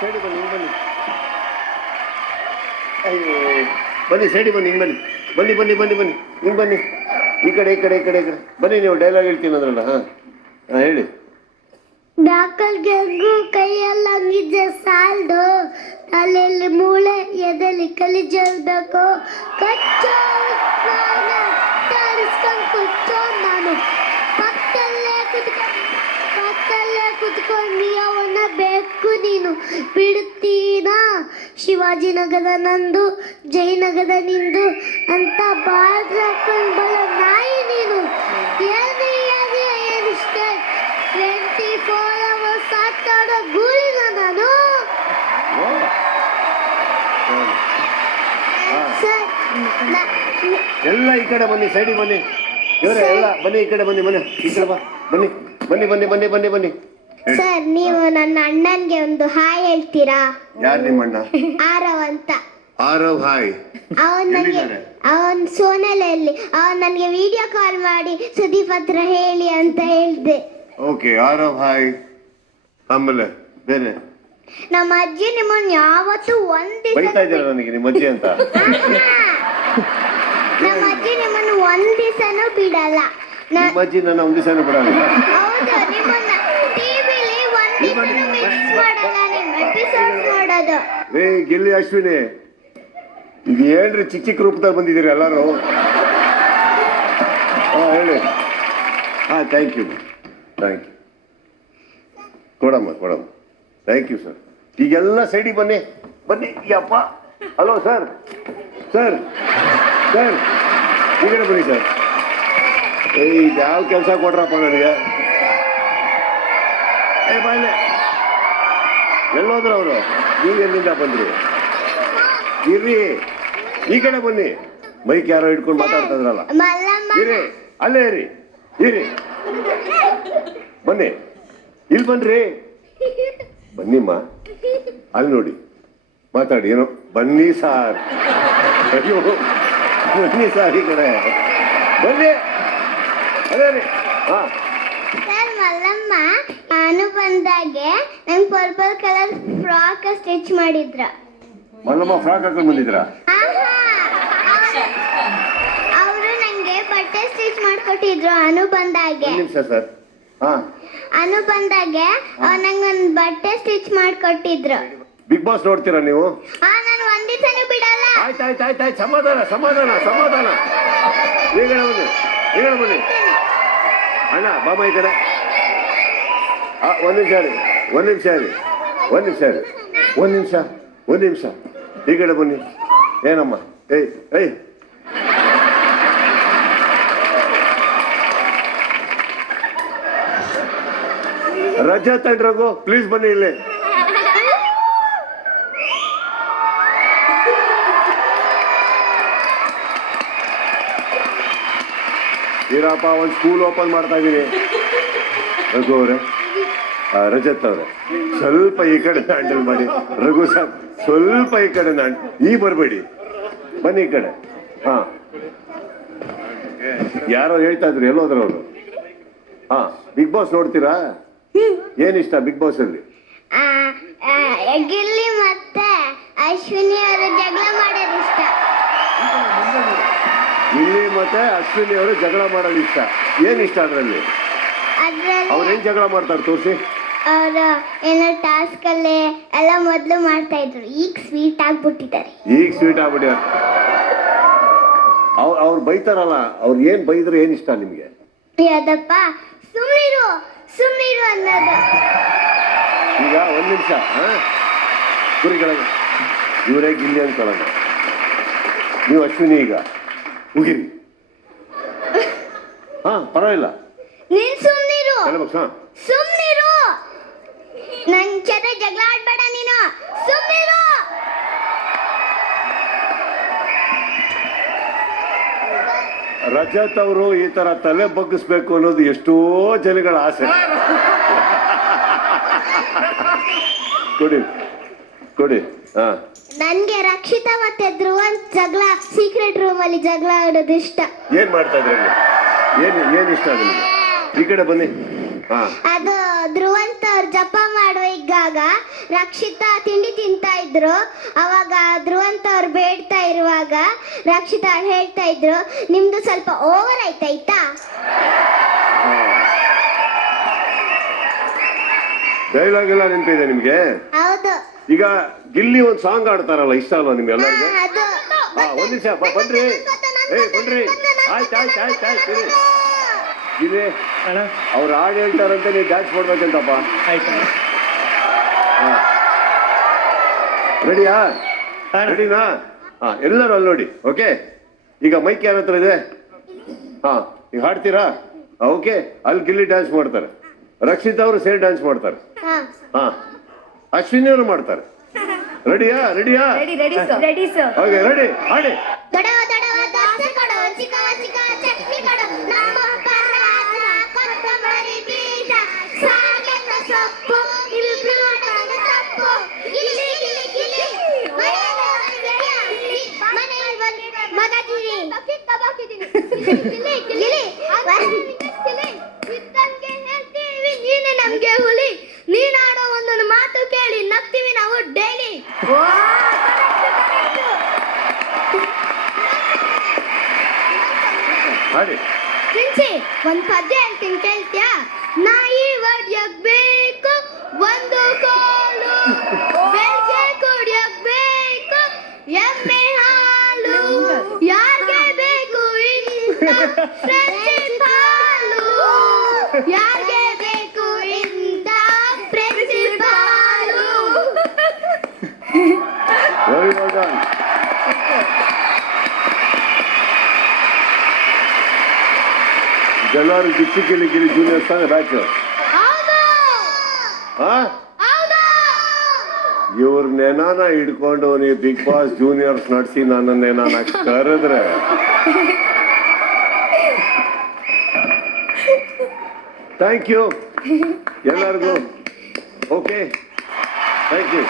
ಸೈಡಿ ಬನ್ನಿ ಹಿಂಗೆ ಬನ್ನಿ. ಅಯ್ಯೋ ಬನ್ನಿ ಸೈಡಿ ಬನ್ನಿ ಹಿಂಗೆ ಬನ್ನಿ. ಬನ್ನಿ ಬನ್ನಿ ಬನ್ನಿ ಬನ್ನಿ ಹಿಂಗೆ ಬನ್ನಿ. ಈ ಕಡೆ ಈ ಕಡೆ ಈ ಕಡೆ ಈ ಕಡೆ ಬನ್ನಿ. ನೀವು ಡೈಲಾಗ್ ಹೇಳ್ತೀನಿ ಅಂದ್ರಲ್ಲ. ಹಾಂ ಹಾಂ ಹೇಳಿ. ಬ್ಯಾಕಲ್ಗೆಗೂ ಕೈಯಲ್ಲಿ ಹಂಗಿದ್ದೆ ಸಾಲ್ದು, ತಲೆಯಲ್ಲಿ ಮೂಳೆ ಎದೆಲಿ ಕಲಿಜಲ್ಬೇಕು. ಕಚ್ಚೋ ಕುಚ್ಚೋ ನಾನು ಪಕ್ಕದಲ್ಲೇ ಕುತ್ಕೊಂಡು ಅವನ್ನ ಬೇಕು ನೀನು ಬಿಡುತ್ತೀನ. ಶಿವಾಜಿನಗರ ನಂದು, ಜಯನಗರ ನಿಂದು ಅಂತ ಬಾರ್ದು ಹಾಕೊಂಡು ಬರೋ ನಾಯಿ ನೀನು. ಏನಿಷ್ಟೇ 24 hours ಆಟಾಡೋ ಗೂಳಿನ ನಾನು. ಎಲ್ಲ ಈ ಕಡೆ ಬನ್ನಿ, ಸೈಡಿಗೆ ಬನ್ನಿ. ಇವರೇ ಎಲ್ಲ ಬನ್ನಿ, ಈ ಕಡೆ ಬನ್ನಿ. ಮನೆ ಈ ಕಡೆ ಬಾ. ಬನ್ನಿ ಬನ್ನಿ ಬನ್ನಿ ಬನ್ನಿ ಬನ್ನಿ ಬನ್ನಿ. ಸರ್, ನೀವು ನನ್ನ ಅಣ್ಣನ್ಗೆ ಒಂದು ಹಾಯ್ ಹೇಳ್ತೀರಾ? ಯಾರು ನಿಮ್ಮ ಅಣ್ಣ? ಆರವ್ ಅಂತ. ಆರವ್ ಹಾಯ್. ಅವನ್ ಸೋನಲಲ್ಲಿ ಅವನ್ ನನಗೆ ವಿಡಿಯೋ ಕಾಲ್ ಮಾಡಿ ಸುದೀಪ್ ಹತ್ರ ಹೇಳಿ ಅಂತ ಹೇಳ್ದೆ. Okay, Aarav hi. ಆಮೇಲೆ ಬೇರೆ ನಮ್ಮ ಅಜ್ಜಿ ನಿಮ್ಮನ್ನ ಯಾವತ್ತು ಬೈತಾ ಇದ್ದೀರ ನನಗೆ ನಿಮ್ಮ ಅಜ್ಜಿ ಅಂತ. ನಮ್ಮ ಅಜ್ಜಿ ನಿಮ್ಮನ್ನ ಒಂದ್ ದಿವಸನೂ ಬಿಡಲ್ಲ. ನಿಮ್ಮ ಅಜ್ಜಿ ನನ್ನ ಒಂದ್ ದಿವಸನೂ ಬಿಡಲ್ಲ. ಹೌದು, ನಿಮ್ಮನ್ನ ಟಿವಿಲಿ ಒಂದ್ ದಿವಸನೂ ಮಿಸ್ ಮಾಡಲ್ಲ. ನಿಮ್ಮ ಎಪಿಸೋಡ್ ನೋಡೋದು. ರೇ ಗಿಲ್ಲಿ ಅಶ್ವಿನಿ, ಇದು ಏನ್ರಿ ಚಿಕ್ಕ ಚಿಕ್ಕ ರೂಪದಲ್ಲಿ ಬಂದಿದ್ದೀರಿ ಎಲ್ಲರೂ? ಹಾಂ ಹೇಳಿ. ಹಾಂ ಥ್ಯಾಂಕ್ ಯು ಕೊಡಮ್ಮ ಥ್ಯಾಂಕ್ ಯು ಸರ್. ಈಗೆಲ್ಲ ಸೈಡಿಗೆ ಬನ್ನಿ ಬನ್ನಿ. ಯಪ್ಪ ಹಲೋ ಸರ್ ಸರ್ ಸರ್ ಈ ಕಡೆ ಬನ್ನಿ ಸರ್. ಇದು ಯಾವ ಕೆಲಸ ಕೊಟ್ರಪ್ಪ ನನಗೆ? ಬಾಯ್ಲೆ ಎಲ್ಲೋದ್ರು ಅವರು? ನೀವು ಎಲ್ಲಿಂದ ಬಂದ್ರಿ? ಇರ್ರಿ ಈ ಕಡೆ ಬನ್ನಿ. ಮೈಕ್ ಯಾರೋ ಹಿಡ್ಕೊಂಡು ಮಾತಾಡ್ತಾ ಇದ್ರಲ್ಲ, ಇರಿ ಅಲ್ಲೇ ಇರಿ ಬನ್ನಿ. ಇಲ್ಲಿ ಬನ್ರಿ, ಬನ್ನಿಮ್ಮ. ಅಲ್ಲಿ ನೋಡಿ ಮಾತಾಡಿ. ಏನೋ ಬನ್ನಿ ಸಾರ್. ಅಯ್ಯೋ ಬನ್ನಿ ಸಾರ್, ಈ ಕಡೆ ಬನ್ನಿ. ಅದೇ ರೀ. ಹಾ ಸರ್, ಮಲ್ಲಮ್ಮ ನಾನು ಬಂದಾಗೆ ನಂಗೆ ಪರ್ಪಲ್ ಕಲರ್ ಫ್ರಾಕ್ ಸ್ಟಿಚ್ ಮಾಡಿದ್ರ. ಮಲ್ಲಮ್ಮ ಫ್ರಾಕ್ ಹಾಕೊಂಡು ಬಂದಿದ್ರಾ? ಅವರು ನಂಗೆ ಬಟ್ಟೆ ಸ್ಟಿಚ್ ಮಾಡ್ಕೊಟ್ಟಿದ್ರು ಅನು ಬಂದಾಗೆ. ನಿಮಿಷ ಸರ್. ಹಾ ಅನು ಬಂದಾಗೆ ನಂಗೊಂದು ಬಟ್ಟೆ ಸ್ಟಿಚ್ ಮಾಡ್ಕೊಟ್ಟಿದ್ರು. ಬಿಗ್ ಬಾಸ್ ನೋಡ್ತೀರಾ ನೀವು? ನಾನು ಒಂದ್ ದಿವಸನೂ ಬಿಡಲ್ಲ. ಆಯ್ತು ಸಮಾಧಾನ. ಈಗ ಬನ್ನಿ ಅಣ್ಣ ಬಾಮ ಈ ಕಡೆ. ಒಂದ್ ನಿಮಿಷ ಈ ಕಡೆ ಬನ್ನಿ. ಏನಮ್ಮ? ಏಯ್ ರಜತ್ ಅಂಡ್ ರಘು ಪ್ಲೀಸ್ ಬನ್ನಿ ಇಲ್ಲಿ. ಇರಪ್ಪ, ಒಂದು ಸ್ಕೂಲ್ ಓಪನ್ ಮಾಡ್ತಾ ಇದೀನಿ. ರಘು ಅವರೇ, ರಜತ್ ಅವರೇ, ಸ್ವಲ್ಪ ಈ ಕಡೆ ಹ್ಯಾಂಡಲ್ ಮಾಡಿ. ರಘು ಸಾಬ್ ಸ್ವಲ್ಪ ಈ ಕಡೆ ಈ ಬರಬೇಡಿ, ಬನ್ನಿ ಈ ಕಡೆ. ಹಾ ಯಾರೋ ಹೇಳ್ತಾ ಇದ್ರು, ಎಲ್ಲೋದ್ರು ಅವರು? ಹಾ ಬಿಗ್ ಬಾಸ್ ನೋಡ್ತೀರಾ? ಏನಿಷ್ಟ ಬಿಗ್ ಬಾಸ್ ಅಲ್ಲಿ? ಗಿಲ್ಲಿ ಮತ್ತೆ ಅಶ್ವಿನಿ ಅವರು ಜಗಳ ಮಾಡೋದು ಇಷ್ಟ. ಗಿಲ್ಲಿ ಮತ್ತೆ ಅಶ್ವಿನಿ ಅವರು ಜಗಳ ಮಾಡೋದು ಇಷ್ಟ. ಏನಿಷ್ಟ ಅದ್ರಲ್ಲಿ? ಅವ್ರೇನ್ ಜಗಳ ಮಾಡ್ತಾರೆ ತೋರಿಸಿ. ಅವರು ಏನೋ ಟಾಸ್ಕ್ ಅಲ್ಲಿ ಎಲ್ಲ ಮೊದಲು ಮಾಡ್ತಾ ಇದ್ರು, ಈಗ ಸ್ವೀಟ್ ಆಗ್ಬಿಟ್ಟಿದ್ದಾರೆ. ಅವ್ರು ಬೈತಾರಲ್ಲ, ಅವ್ರು ಏನ್ ಬೈದ್ರೆ ಏನ್ ಇಷ್ಟ ನಿಮ್ಗೆ? ಅದಪ್ಪ ಸುಮ್ಮನಿರು ಅನ್ನೋದು. ಈಗ ಒಂದ್ ನಿಮಿಷ ಕುರಿಗಳ ಇವರೇ ಗಿಲ್ಲಿ ಅನ್ಕೊಳ್ಳೋಣ, ನೀವು ಅಶ್ವಿನಿ ಈಗ ಮುಗಿರಿ. ಹಾ ಪರವಾಗಿಲ್ಲ, ನೀನ್ ಸುಮ್ಮನಿರು. ನನ್ ಜೊತೆ ಜಗಳ ಆಡ್ಬೇಡ ನೀನು, ಸುಮ್ಮನಿರು. ರಜತ್ ಅವರು ಈ ತರ ತಲೆ ಬಗ್ಗಿಸ್ಬೇಕು ಅನ್ನೋದು ಎಷ್ಟೋ ಜನಗಳ ಆಸೆ. ಕೊಡಿ. ಹಾ, ನನ್ಗೆ ರಕ್ಷಿತಾ ಮತ್ತೆ ಧ್ರುವಂತ್ ಜಗಳ ಸೀಕ್ರೆಟ್ ರೂಮ್ ಅಲ್ಲಿ ಜಗಳ ಆಡೋದು ಇಷ್ಟ. ಏನ್ ಮಾಡ್ತಾ ಇದ್ರಿ? ಏನ್ ಇಷ್ಟ ನಿಮ್ಗೆ? ಈ ಕಡೆ ಬನ್ನಿ. ಅದು ಧ್ರುವಂತ್ ಅವ್ರು ಜಪ ಮಾಡುವಾಗ ರಕ್ಷಿತಾ ತಿಂಡಿ ತಿಂತಾ ಇದ್ರು. ಅವಾಗ ಧ್ರುವಂತ ಅವ್ರು ಬೇಡ್ತಾ ಇರುವಾಗ ರಕ್ಷಿತಾ ಹೇಳ್ತಾ ಇದ್ರು, ನಿಮ್ದು ಸ್ವಲ್ಪ ಓವರ್ ಆಯ್ತಾಯ್ತಾ? ಡೈಲಾಗ್ ಎಲ್ಲ ನೆನಪಿದೆ ನಿಮ್ಗೆ? ಹೌದು. ಈಗ ಗಿಲ್ಲಿ ಒಂದ್ ಸಾಂಗ್ ಆಡ್ತಾರಲ್ಲ, ಇಷ್ಟ ಅಲ್ವಾ ನಿಮ್ಗೆ ಎಲ್ಲರಿಗೂ? ಅದು ಒಂದ್ ನಿಮಿಷ ಬನ್ರಿ. ಬನ್ರಿ, ಆಯ್ತು ಗಿಲ್ಲಿ ಅವ್ರು ಹಾಡು ಹೇಳ್ತಾರಂತೆ, ನೀವು ಡ್ಯಾನ್ಸ್ ಮಾಡ್ಬೇಕಂತಪ್ಪ. ರೆಡಿಯಾ? ರೆಡಿನಾ? ಎಲ್ಲರೂ ಅಲ್ಲಿ ನೋಡಿ. ಓಕೆ, ಈಗ ಮೈಕ್ ಯಾರ ಹತ್ರ ಇದೆ? ಈಗ ಹಾಡ್ತೀರಾ? ಓಕೆ, ಅಲ್ಲಿ ಗಿಲ್ಲಿ ಡ್ಯಾನ್ಸ್ ಮಾಡ್ತಾರೆ, ರಕ್ಷಿತಾ ಅವರು ಸೇರಿ ಡ್ಯಾನ್ಸ್ ಮಾಡ್ತಾರೆ, ಅಶ್ವಿನಿ ಅವರು ಮಾಡ್ತಾರೆ. ರೆಡಿಯಾ? ಓಕೆ, ರೆಡಿ, ಹಾಡಿ. ನೀನೆ ನಮ್ಗೆ ಹುಲಿ, ನೀನಾಡೋ ಒಂದೊಂದು ಮಾತು ಕೇಳಿ ನಗ್ತೀವಿ ನಾವು ಡೈಲಿ. ಹಾಡಿ. ಪ್ರಿನ್ಸಿ, ಒಂದ್ ಪದ್ಯ ಹೇಳ್ತೀನಿ, ಕೇಳ್ತ್ಯಾ? ನಾಯಿ ಒಡ್ಯಬೇಕು ಒಂದು ಕೋಲು, ಬೆಳ್ಗೆ ಕುಡಿಯಬೇಕು ಎಮ್ಮೆ ಹಾಲು, ಯಾರ್ಗೆ ಬೇಕು ಇಂಥ ಪ್ರಿನ್ಸಿಪಾಲು, ಯಾರ್ಗೆ ಬೇಕು ಇಂಥ ಪ್ರಿನ್ಸಿಪಾಲು. Very well done. ಎಲ್ಲರೂ ಗಿಚ್ಚಿ ಗಿಲಿ ಜೂನಿಯರ್ಸ್ ತಾನೆ ಬ್ಯಾಚ್? ಇವ್ರ ನೆನಾನ ಹಿಡ್ಕೊಂಡು ನೀವು ಬಿಗ್ ಬಾಸ್ ಜೂನಿಯರ್ಸ್ ನಡೆಸಿ ನನ್ನ ನೆನಾನ ಕರೆದ್ರೆ ಥ್ಯಾಂಕ್ ಯು ಎಲ್ಲರಿಗೂ. Okay, thank you.